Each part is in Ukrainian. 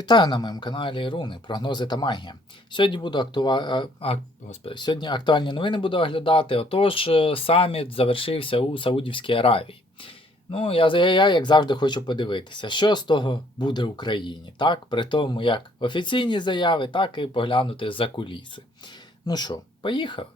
Вітаю на моєму каналі Руни, прогнози та магія. Сьогодні буду актува... а, господи, сьогодні актуальні новини буду оглядати. Отож, е, саміт завершився у Саудівській Аравії. Ну, я, я, я, як завжди, хочу подивитися, що з того буде Україні, так? При тому, як офіційні заяви, так і поглянути за куліси. Ну що, поїхали?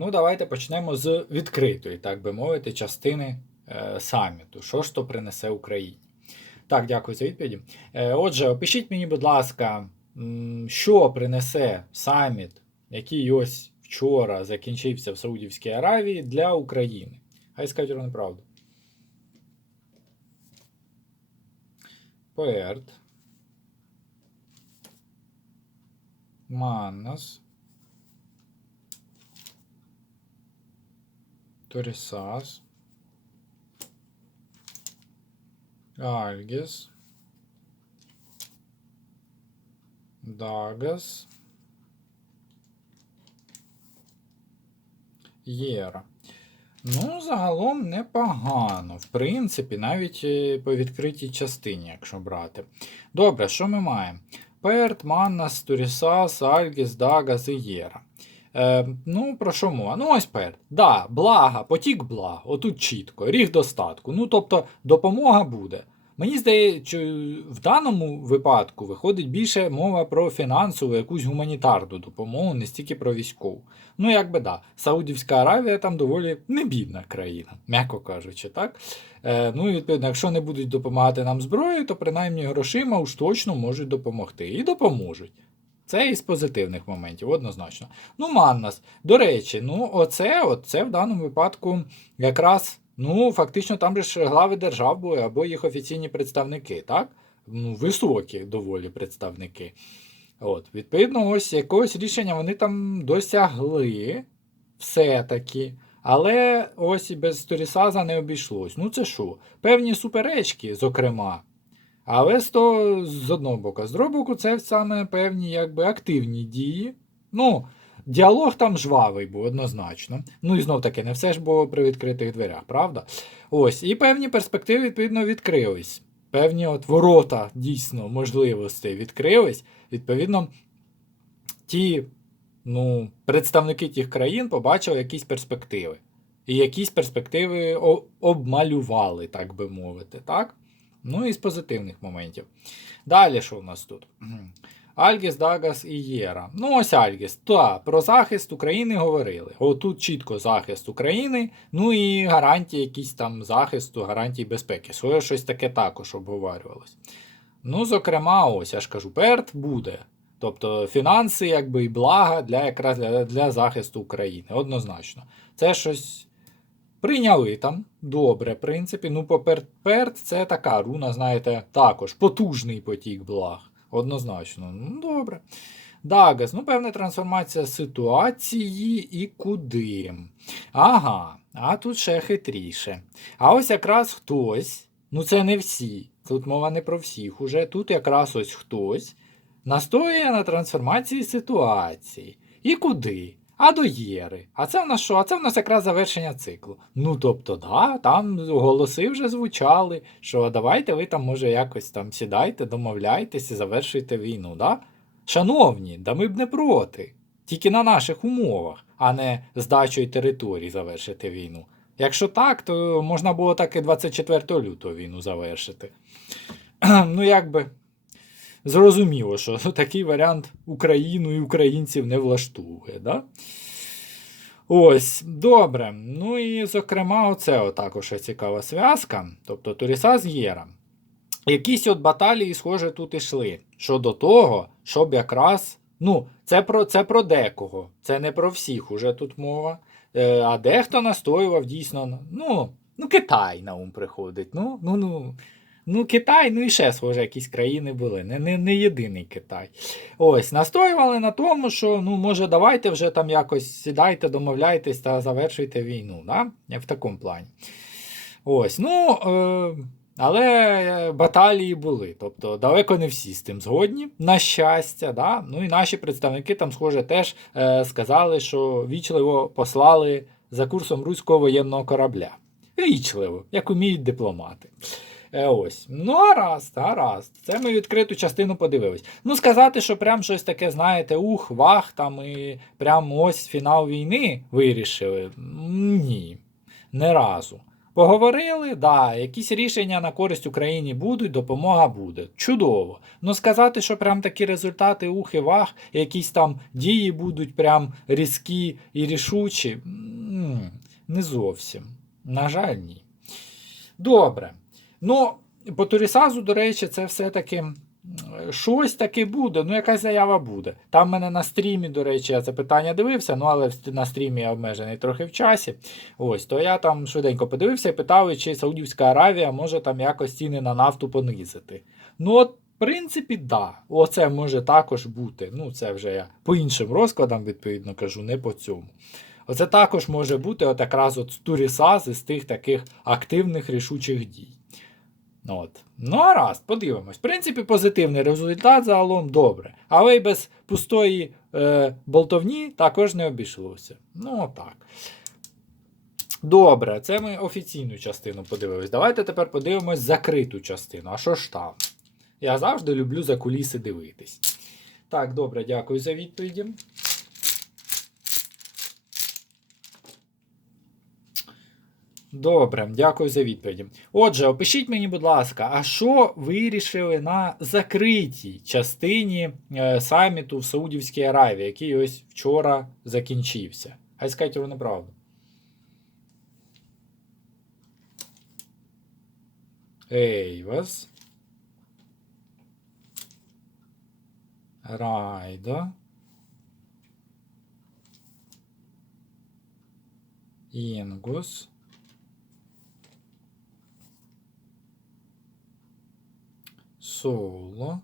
Ну, давайте почнемо з відкритої, так би мовити, частини е, саміту. Що ж то принесе Україні? Так, дякую за відповіді. Е, отже, опишіть мені, будь ласка, що принесе саміт, який ось вчора закінчився в Саудівській Аравії для України. Хай скажуть вони правду. Перт. Маннас. Торисас. Альгес. Дагас. Єра. Ну, загалом непогано. В принципі, навіть е, по відкритій частині, якщо брати. Добре, що ми маємо? Перт, Маннас, Турісас, Альгіс, Дагас і Єра. Е, ну, про що мова? Ну, ось перт. Да, блага, потік благ, отут чітко, ріг достатку. Ну, тобто, допомога буде. Мені здається, в даному випадку виходить більше мова про фінансову, якусь гуманітарну допомогу, не стільки про військову. Ну, як би да, Саудівська Аравія там доволі небідна країна, м'яко кажучи, так? Е, ну і відповідно, якщо не будуть допомагати нам зброєю, то принаймні грошима уж точно можуть допомогти. І допоможуть. Це із позитивних моментів, однозначно. Ну, Маннас. До речі, ну, оце, от, це в даному випадку якраз, ну, фактично, там же ж глави держав були або їх офіційні представники, так? Ну, високі доволі представники. От, Відповідно, ось якогось рішення вони там досягли все-таки. Але ось і без Сторісаза не обійшлось. Ну, це що? Певні суперечки, зокрема. Але з того, з одного боку, з другого боку, це саме певні якби активні дії. Ну, діалог там жвавий був однозначно. Ну і знов таки, не все ж було при відкритих дверях, правда? Ось, і певні перспективи, відповідно, відкрились. Певні от ворота дійсно можливостей відкрились. Відповідно, ті ну, представники тих країн побачили якісь перспективи. І якісь перспективи обмалювали, так би мовити. так? Ну і з позитивних моментів. Далі, що у нас тут? Альгіс, Дагас і Єра. Ну, ось Альгіс. Та, про захист України говорили. Отут чітко захист України, ну і гарантії якісь там захисту, гарантії безпеки. Своє щось таке також обговорювалось. Ну, зокрема, ось я ж кажу, ПЕРТ буде. Тобто фінанси, якби і блага для якраз для, для захисту України. Однозначно. Це щось. Прийняли там добре, в принципі. Ну, попер перт це така руна, знаєте, також потужний потік благ. Однозначно. Ну, добре. Дагас, ну, певна трансформація ситуації і куди. Ага, а тут ще хитріше. А ось якраз хтось, ну це не всі. Тут мова не про всіх уже. Тут якраз ось хтось настоює на трансформації ситуації. І куди? А до Єри. А це в нас що? А це в нас якраз завершення циклу. Ну тобто, да, там голоси вже звучали, що давайте ви там, може, якось там сідайте, домовляйтесь і завершуйте війну. да? Шановні, да ми б не проти. Тільки на наших умовах, а не здачою територій завершити війну. Якщо так, то можна було так і 24 лютого війну завершити. ну, якби. Зрозуміло, що такий варіант Україну і українців не влаштовує. Да? Ось, добре. Ну і, зокрема, оце також цікава зв'язка. Тобто Туріса з Єра. Якісь от баталії, схоже, тут ішли. Щодо того, щоб якраз. Ну, це про це про декого. Це не про всіх уже тут мова. Е, а дехто настоював дійсно. Ну, ну Китай на ум приходить. Ну, ну, ну. Ну, Китай, ну і ще, схоже, якісь країни були. Не, не, не єдиний Китай. Ось, настоювали на тому, що ну, може, давайте вже там якось сідайте, домовляйтесь та завершуйте війну. Да? В такому плані. Ось, ну, е, але баталії були. Тобто далеко не всі з тим згодні, на щастя. Да? Ну і наші представники там, схоже, теж е, сказали, що вічливо послали за курсом руського воєнного корабля. Вічливо, як уміють дипломати. Е, ось. Ну, гаразд, гаразд. Це ми відкриту частину подивились. Ну, сказати, що прям щось таке, знаєте, ух, вах, там і прям ось фінал війни вирішили. Ні, не разу. Поговорили, да, якісь рішення на користь Україні будуть, допомога буде. Чудово. Ну сказати, що прям такі результати ух і вах, якісь там дії будуть прям різкі і рішучі. Не зовсім. На жаль, ні. Добре. Ну, по Турісазу, до речі, це все-таки щось таке буде, ну якась заява буде. Там в мене на стрімі, до речі, я це питання дивився, ну але на стрімі я обмежений трохи в часі. Ось, то я там швиденько подивився і питав, чи Саудівська Аравія може там якось ціни на нафту понизити. Ну, от, в принципі, да. Оце може також бути. Ну, це вже я по іншим розкладам, відповідно, кажу, не по цьому. Оце також може бути от якраз от Турісаз із тих таких активних рішучих дій. От. Ну, гаразд, подивимось. В принципі, позитивний результат загалом добре. Але й без пустої е, болтовні також не обійшлося. Ну, отак. Добре, це ми офіційну частину подивились. Давайте тепер подивимось закриту частину. А що ж там? Я завжди люблю за куліси дивитись. Так, добре, дякую за відповіді. Добре, дякую за відповіді. Отже, опишіть мені, будь ласка, а що вирішили на закритій частині е, саміту в Саудівській Аравії, який ось вчора закінчився? Хай скажіть вони правду. Ейвас. Райдо. Інгус. Соло.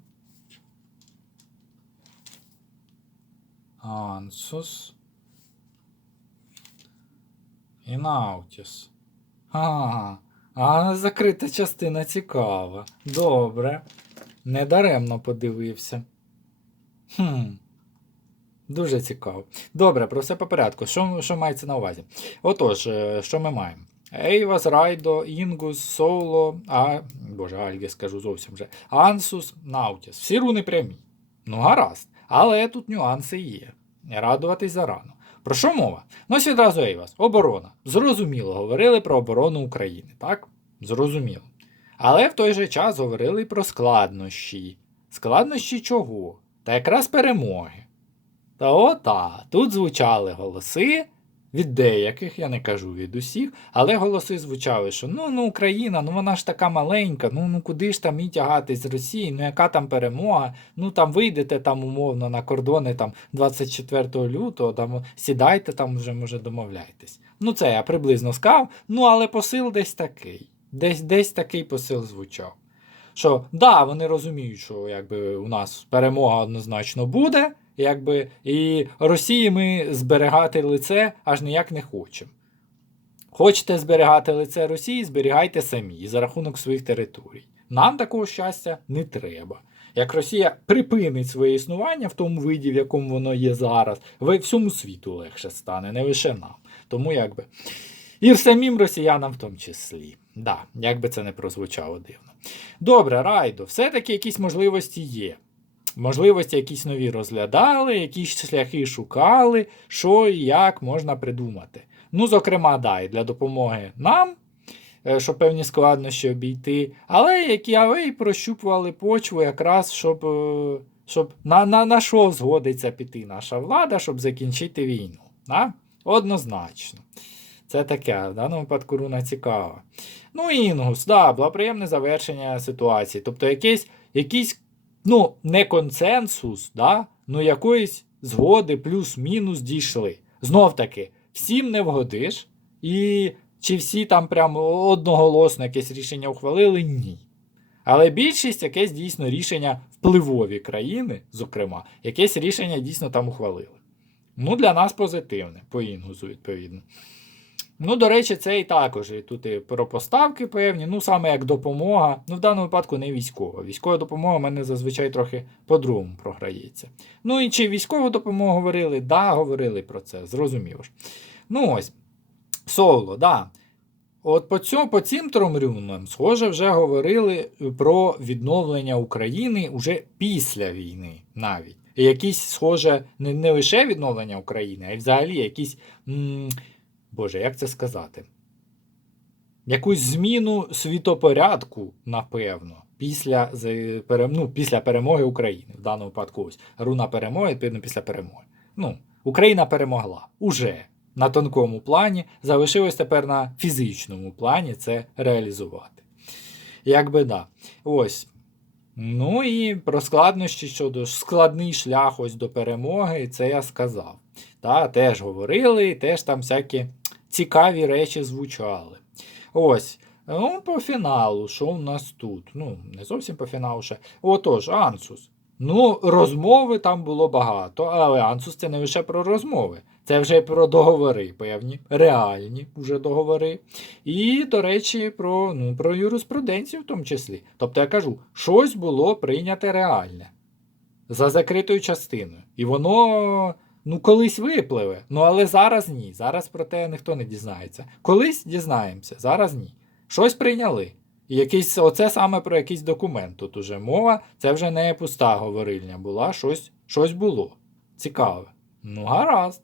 Ансус. І Наутіс. А, а закрита частина цікава. Добре. Недаремно подивився. Хм. Дуже цікаво. Добре, про все по порядку. Що, що мається на увазі? Отож, е, що ми маємо? Ейвас, Райдо, Інгус, Соло, а. Боже, Альге скажу зовсім вже. Ансус, Наутіс. Всі руни прямі. Ну, гаразд. Але тут нюанси є. Радуватись зарано. Про що мова? Ну, ось відразу Ейвас. Оборона. Зрозуміло, говорили про оборону України, так? Зрозуміло. Але в той же час говорили про складнощі. Складнощі чого? Та якраз перемоги. Та ота, тут звучали голоси від деяких, я не кажу від усіх, але голоси звучали, що ну, ну Україна, ну вона ж така маленька, ну, ну куди ж там і тягати з Росії, ну яка там перемога, ну там вийдете там умовно на кордони там 24 лютого, там сідайте там вже, може, домовляйтесь. Ну це я приблизно сказав, ну але посил десь такий. Десь, десь такий посил звучав. Що да, вони розуміють, що якби у нас перемога однозначно буде, якби, і Росії ми зберігати лице аж ніяк не хочемо. Хочете зберігати лице Росії, зберігайте самі за рахунок своїх територій. Нам такого щастя не треба. Як Росія припинить своє існування в тому виді, в якому воно є зараз, ви всьому світу легше стане, не лише нам. Тому якби. І самим росіянам в тому числі. Да, як би це не прозвучало дивно. Добре, Райдо, все-таки якісь можливості є. Можливості якісь нові розглядали, якісь шляхи шукали, що і як можна придумати. Ну, зокрема, да, і для допомоги нам, е, щоб певні складнощі обійти, але які але й прощупували почву якраз, щоб, е, щоб на, на, на що згодиться піти наша влада, щоб закінчити війну. Да? Однозначно. Це таке, в даному випадку руна цікава. Ну, Інгус, да, було приємне завершення ситуації. Тобто якийсь, якийсь ну, не консенсус, да, ну якоїсь згоди плюс-мінус дійшли. Знов таки, всім не вгодиш, і чи всі там прям одноголосно якесь рішення ухвалили? Ні. Але більшість якесь дійсно рішення впливові країни, зокрема, якесь рішення дійсно там ухвалили. Ну, для нас позитивне, по інгузу, відповідно. Ну, до речі, це і також і тут і про поставки певні, ну саме як допомога. Ну, в даному випадку не військова. Військова допомога в мене зазвичай трохи по-другому програється. Ну і чи військову допомогу говорили? Да, говорили про це, зрозуміло ж. Ну ось. Соло, да. От по, цьому, по цим трьом рунам, схоже, вже говорили про відновлення України уже після війни навіть. Якісь, схоже, не, не лише відновлення України, а й взагалі якісь. М- Боже, як це сказати? Якусь зміну світопорядку, напевно, після, ну, після перемоги України. В даному випадку ось руна перемоги, відповідно, після перемоги. Ну, Україна перемогла уже на тонкому плані, залишилось тепер на фізичному плані це реалізувати. Якби да. Ось. Ну і про складнощі щодо складний шлях ось до перемоги, це я сказав. Та, теж говорили, теж там всякі цікаві речі звучали. Ось. Ну, по фіналу, що у нас тут? Ну, не зовсім по фіналу ще. Отож, Ансус. Ну, розмови там було багато, але Ансус це не лише про розмови. Це вже про договори певні, реальні вже договори. І, до речі, про, ну, про юриспруденцію в тому числі. Тобто я кажу, щось було прийняте реальне за закритою частиною. І воно ну, колись випливе. Ну, але зараз ні. Зараз про те ніхто не дізнається. Колись дізнаємося, зараз ні. Щось прийняли. І якийсь, оце саме про якийсь документ тут уже мова, це вже не пуста говорильня була, щось, щось було. Цікаве. Ну, гаразд.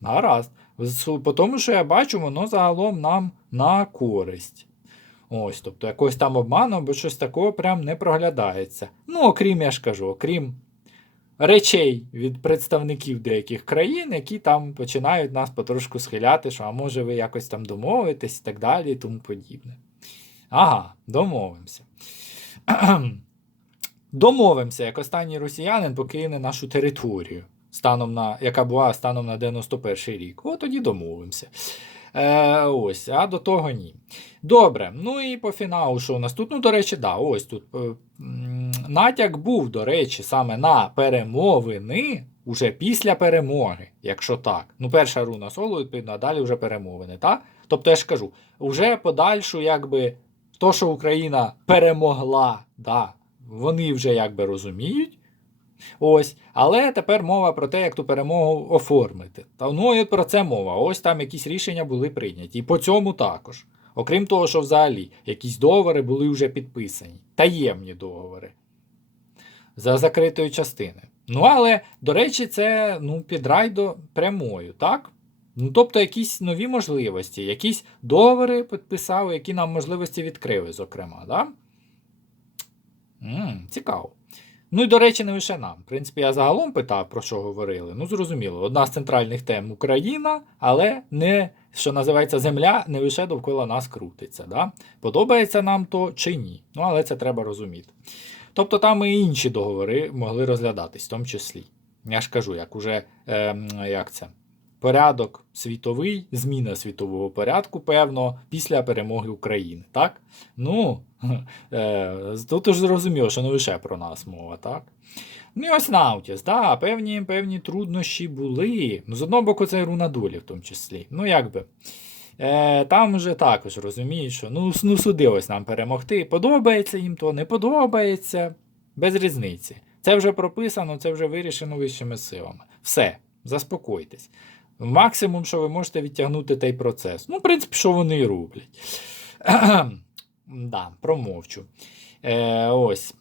Гаразд. По тому, що я бачу, воно загалом нам на користь. Ось, тобто якось там обману, або щось такого прям не проглядається. Ну, окрім, я ж кажу, окрім речей від представників деяких країн, які там починають нас потрошку схиляти, що а може ви якось там домовитесь і так далі, і тому подібне. Ага, домовимося. Домовимося, як останній росіянин покине нашу територію, станом на, яка була станом на 91 рік. От тоді домовимося. Е, ось, а до того ні. Добре, ну і по фіналу, що у нас тут? Ну, до речі, да, ось тут е, натяк був, до речі, саме на перемовини уже після перемоги, якщо так. Ну, перша руна соло, відповідно, а далі вже перемовини, так? Тобто я ж кажу, вже подальшу, якби, то, що Україна перемогла, да, вони вже якби розуміють. Ось, але тепер мова про те, як ту перемогу оформити. Та ну і про це мова. Ось там якісь рішення були прийняті. І по цьому також. Окрім того, що взагалі якісь договори були вже підписані. Таємні договори. За закритою частиною. Ну, але, до речі, це ну, під райдо прямою, так? Ну, тобто якісь нові можливості, якісь договори підписали, які нам можливості відкрили, зокрема. Да? м цікаво. Ну і до речі, не лише нам. В принципі, я загалом питав, про що говорили. Ну, зрозуміло, одна з центральних тем Україна, але не, що називається, земля не лише довкола нас крутиться. Да? Подобається нам то чи ні. Ну, але це треба розуміти. Тобто там і інші договори могли розглядатись, в тому числі. Я ж кажу, як уже ем, як це? Порядок світовий, зміна світового порядку, певно, після перемоги України. Так? Ну, е, тут ж зрозуміло, що не лише про нас мова, так? Ну і ось Наутіс, да, певні, певні труднощі були. Ну, з одного боку, це руна долі в тому числі. Ну, як би. Е, там вже також розуміють, що ну, ну судилось нам перемогти. Подобається їм то, не подобається. Без різниці. Це вже прописано, це вже вирішено вищими силами. Все, заспокойтесь. Максимум, що ви можете відтягнути той процес. Ну, в принципі, що вони і роблять. да, промовчу. Е, ось.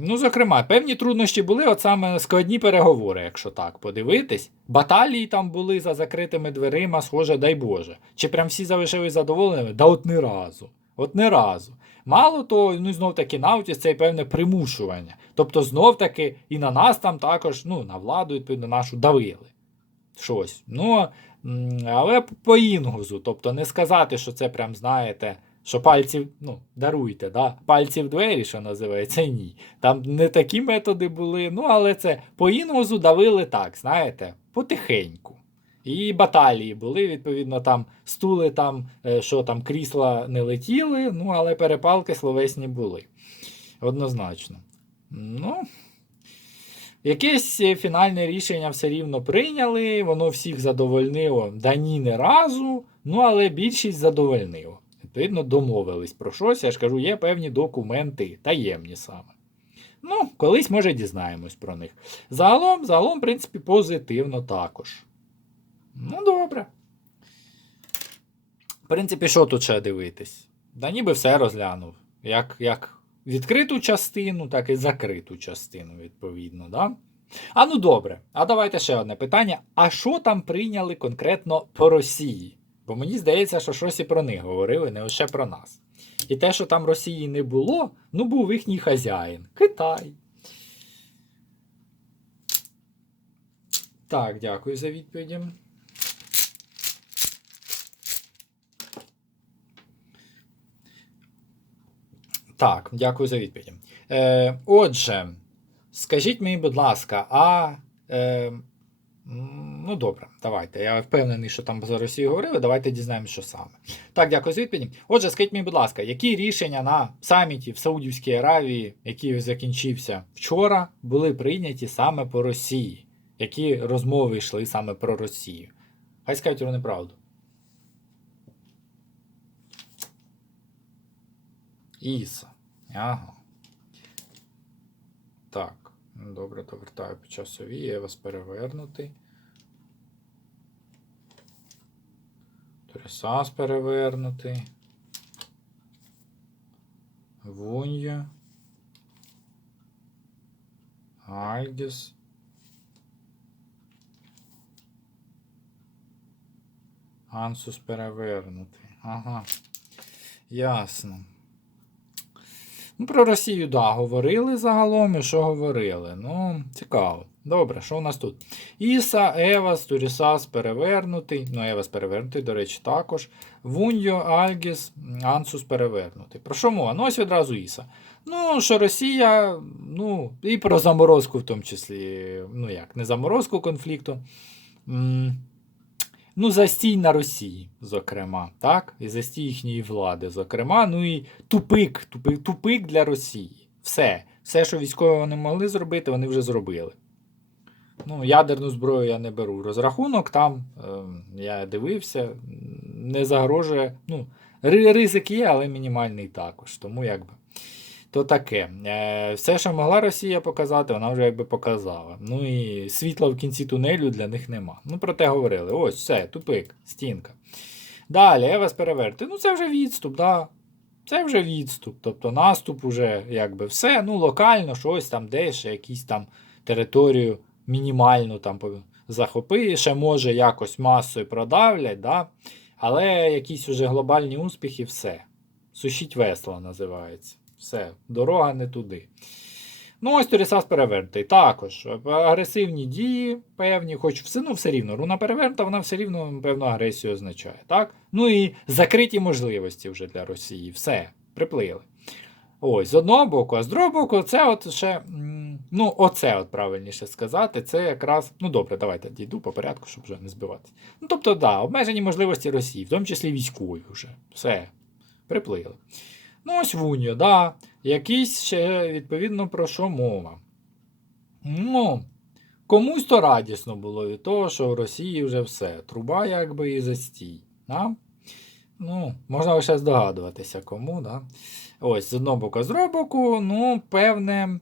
Ну, зокрема, певні труднощі були, от саме складні переговори, якщо так подивитись. Баталії там були за закритими дверима, схоже, дай Боже. Чи прям всі залишились задоволеними? Да от не разу. От не разу. Мало того, ну знов таки Наутіс це і певне примушування. Тобто, знов таки і на нас там також, ну, на владу, відповідно, нашу давили. Щось. Ну, але по інгузу. Тобто, не сказати, що це прям, знаєте, що пальців, ну, даруйте, да? пальці в двері, що називається, ні. Там не такі методи були, ну, але це по інгузу давили так, знаєте, потихеньку. І баталії були, відповідно, там стули, там, е, що там крісла не летіли, ну, але перепалки словесні були. Однозначно. Ну, якесь е, фінальне рішення все рівно прийняли, воно всіх задовольнило, да ні не разу, ну, але більшість задовольнило. Відповідно, домовились про щось, я ж кажу, є певні документи, таємні саме. Ну, колись, може, дізнаємось про них. Загалом, загалом, в принципі, позитивно також. Ну, добре. В принципі, що тут ще дивитись? Да ніби все розглянув. Як, як відкриту частину, так і закриту частину, відповідно. Да? А ну добре. А давайте ще одне питання. А що там прийняли конкретно по Росії? Бо мені здається, що щось і про них говорили, не лише про нас. І те, що там Росії не було, ну був їхній хазяїн Китай. Так, дякую за відповіді. Так, дякую за відповіді. Е, отже, скажіть мені, будь ласка, а. Е, ну добре, давайте. Я впевнений, що там за Росію говорили. Давайте дізнаємося, що саме. Так, дякую за відповіді. Отже, скажіть мені, будь ласка, які рішення на саміті в Саудівській Аравії, який закінчився вчора, були прийняті саме по Росії? Які розмови йшли саме про Росію? Хай скажуть вони правду. Іса. Ага. Так. Добре, довертаю по часовій, я вас перевернутий. Тресас перевернутий. Вунья. Альгіс. Ансус перевернутий. Ага. Ясно. Ну, про Росію, да, говорили загалом, і що говорили. Ну, цікаво. Добре, що у нас тут? Іса, Евас, Турісас перевернутий. Ну, Евас перевернутий, до речі, також. Вуньо, Альгіс, Ансус перевернутий. Про що мова? Ну, ось відразу Іса. Ну, що Росія, ну, і про заморозку в тому числі. Ну як, не заморозку конфлікту. Ну, застій на Росії, зокрема, так? І застій їхньої влади, зокрема. Ну і тупик, тупик, тупик для Росії. Все. Все, що військові вони могли зробити, вони вже зробили. Ну, ядерну зброю я не беру. Розрахунок там, е, я дивився, не загрожує. Ну, ризик є, але мінімальний також. Тому якби. То таке. Е, все, що могла Росія показати, вона вже якби показала. Ну і світла в кінці тунелю для них нема. Ну, про те говорили. Ось, все, тупик, стінка. Далі, я вас переверти. Ну, це вже відступ, да. Це вже відступ. Тобто наступ уже якби все. Ну, локально, щось там, десь ще якісь там територію мінімальну там захопи, ще може якось масою продавлять, да? але якісь уже глобальні успіхи, все. Сушіть весла називається. Все, дорога не туди. Ну, ось Торісас перевернутий. Також агресивні дії певні, хоч все, ну, все рівно. Руна перевернута, вона все рівно певну агресію означає. Так? Ну і закриті можливості вже для Росії. Все, приплили. Ось, з одного боку, а з другого боку, це от ще. Ну, оце от правильніше сказати. Це якраз. Ну добре, давайте дійду по порядку, щоб вже не збиватися. Ну, тобто, да, обмежені можливості Росії, в тому числі військові вже. Все, приплили. Ну, ось Вуньо, да. Якийсь ще відповідно про що мова. Ну, комусь то радісно було від того, що в Росії вже все. Труба якби і застій. Да? Ну, можна лише здогадуватися, кому, да? Ось, з одного боку, з другого боку, ну, певне,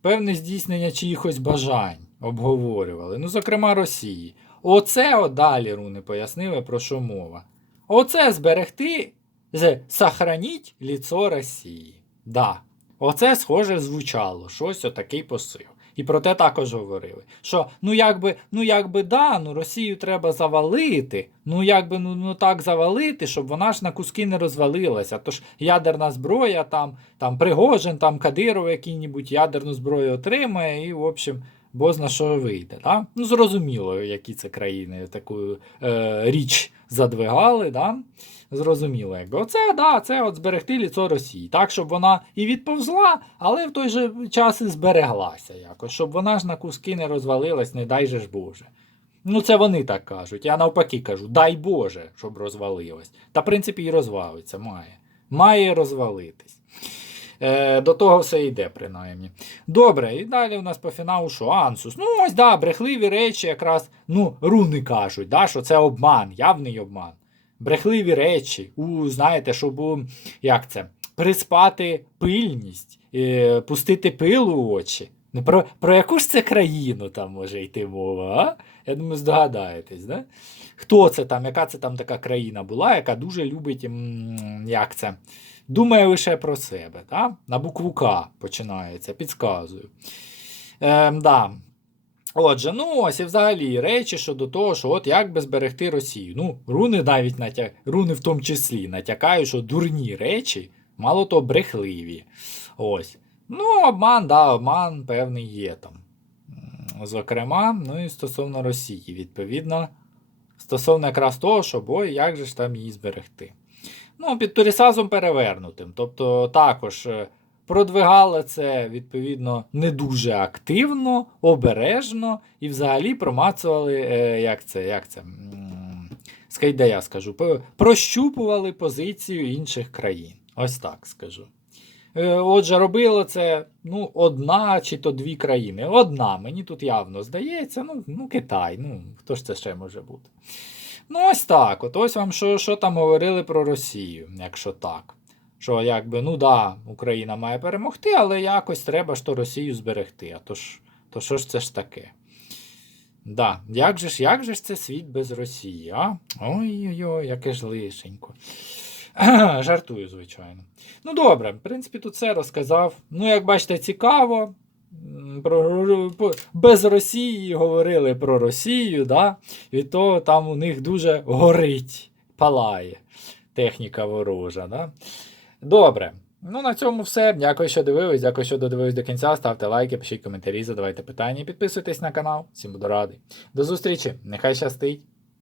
певне здійснення чиїхось бажань обговорювали. Ну, зокрема, Росії. Оце от далі руни пояснили, про що мова. Оце зберегти, з сохраніть ліцо Росії. Да. Оце схоже звучало, щось отакий посил. І про те також говорили. Що ну якби, ну якби да, ну Росію треба завалити. Ну якби ну, ну так завалити, щоб вона ж на куски не розвалилася. Тож ядерна зброя, там, там Пригожин, там Кадиров який-небудь ядерну зброю отримає, і, в общем, бозна що вийде. Да? Ну, зрозуміло, які це країни таку е, річ задвигали. Да? Зрозуміло, якби. Оце, да, це от зберегти ліцо Росії. Так, щоб вона і відповзла, але в той же час і збереглася якось, щоб вона ж на куски не розвалилась, не дай же ж Боже. Ну, це вони так кажуть. Я навпаки кажу, дай Боже, щоб розвалилась. Та, в принципі, і розвалиться, має. Має розвалитись. Е, до того все йде, принаймні. Добре, і далі у нас по фіналу що? Ансус. Ну, ось, да, брехливі речі, якраз, ну, руни кажуть, да, що це обман, явний обман. Брехливі речі, у, знаєте, щоб як це, приспати пильність, е, пустити пилу в очі. Ну, про, про яку ж це країну там може йти мова, а? Я думаю, здогадаєтесь, да? Хто це там, яка це там така країна була, яка дуже любить, як це, думає лише про себе. Да? На букву К починається, підказую. Ем, да. Отже, ну ось і взагалі речі щодо того, що от як би зберегти Росію. Ну, руни навіть натя... руни в тому числі натякають, що дурні речі, мало того, брехливі. Ось. Ну, обман, да, обман певний є там. Зокрема, ну і стосовно Росії, відповідно, стосовно якраз того, що бой, як же ж там її зберегти. Ну, під турісазом перевернутим. Тобто також е, продвигали це, відповідно, не дуже активно, обережно і взагалі промацували, е, як це, як це, м, скай, де я скажу, прощупували позицію інших країн. Ось так скажу. Е, Отже, робило це ну, одна чи то дві країни. Одна, мені тут явно здається, ну, ну Китай, ну хто ж це ще може бути. Ну, ось так. От ось вам що, що там говорили про Росію, якщо так. Що якби, ну да, Україна має перемогти, але якось треба ж то Росію зберегти. А то ж, то що ж це ж таке? Да, як же ж, як же ж це світ без Росії, а? Ой-ой-ой, яке ж лишенько. Жартую, звичайно. Ну, добре, в принципі, тут все розказав. Ну, як бачите, цікаво. Про, без Росії говорили про Росію, да? і то там у них дуже горить, палає техніка ворожа. Да? Добре. Ну, на цьому все. Дякую, що дивились. Дякую, що додивились до кінця. Ставте лайки, пишіть коментарі, задавайте питання, підписуйтесь на канал. Всім буду радий. До зустрічі! Нехай щастить!